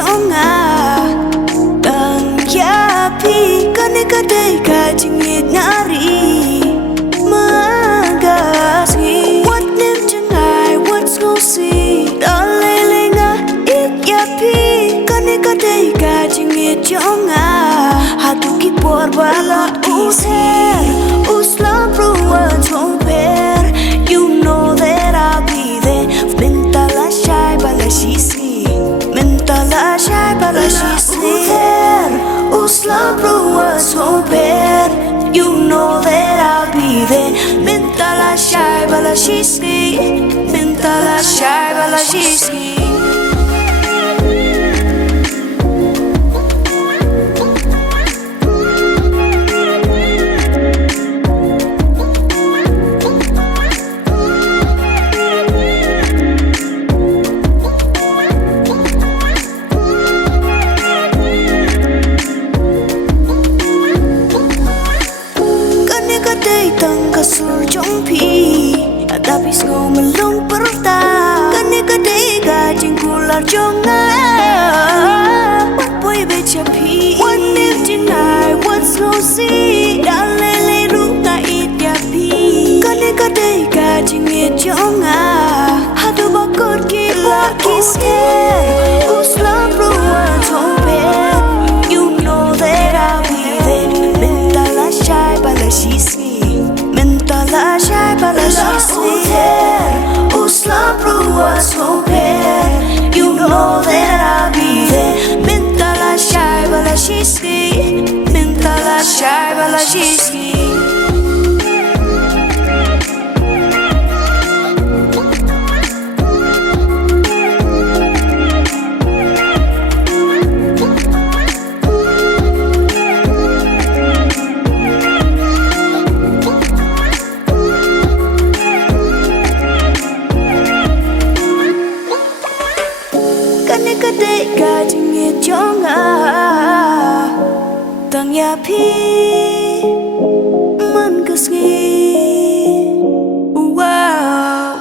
jonga Tang ya pi kane kadai ka jingit nari Magasi What name tonight, what's go see Dalelenga ik ya pi kane kadai ka jingit jonga Hatu ki porbala user Uslam ruwa chomper You know that I'll be there Mentala shy bala shisi Mentala shy bala shisi Uslam ruwa chomper You know that I'll be there Mentala shy bala shisi Mentala shy bala shisi Tang kasur jong pi tapi sko melong perta kane kadai ga jingkular jonga what boy becha pi what if tonight what's no see dalele ruka itya pi kane kadai ga jingit jonga hadu bakor ki kiske uslam ruwa chompe you know that I'll be there mentala shy bala shisi Mentala shy bala shisi Uslam ruwa chomper You know that I'll be there Mentala shy bala shisi Mentala shy bala shisi Kadai ka jingit jonga Tang ya pi man kasgi Wow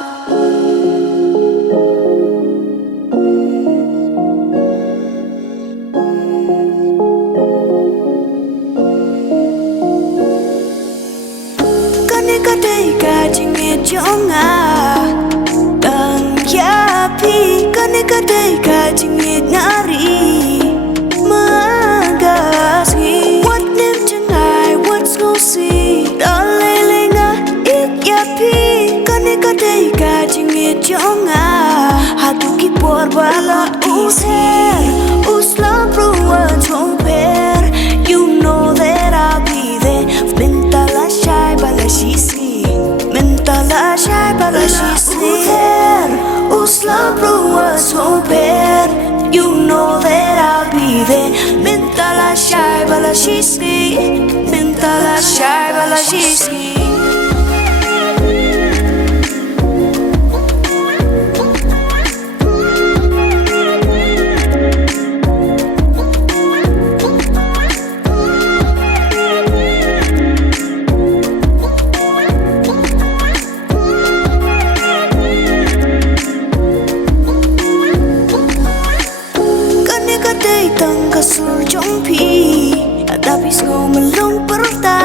Kadai ka jingit jonga Tang ya pi kadai ka jingit nari Magasi What name tonight, what's go see Dalelenga ik ya pi kane kadai ka jingit jonga Hatu ki porbala user Uslam ruwa chomper You know that I'll be there Mentala shy bala shisi Mentala shy bala shisi Uslam ruwa chomper You know that I'll be there Mentala shy bala shisi Mentala shy bala shisi Tang kasur jong pi tapi sko melong perta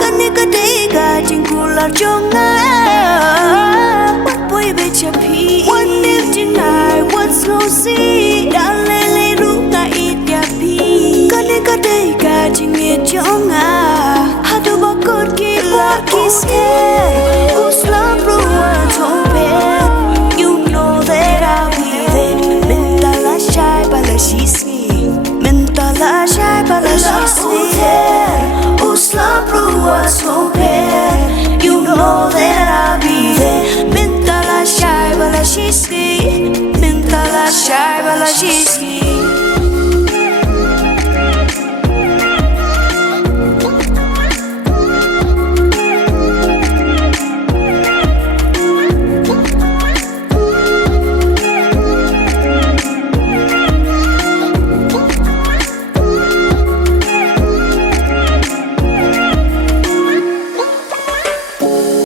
kane kadai ga jingkular jonga what boy becha pi what if tonight what's no see dalele ruka itya pi kane kadai ga jingit jonga hadu bakor ki kiske uslam ruwa chompe You know that I'll be there Mentala shy bala shisi Mentala shy bala shisi Uslam ruwa chomper You know that I'll be there Mentala shy bala shisi Mentala shy bala shisi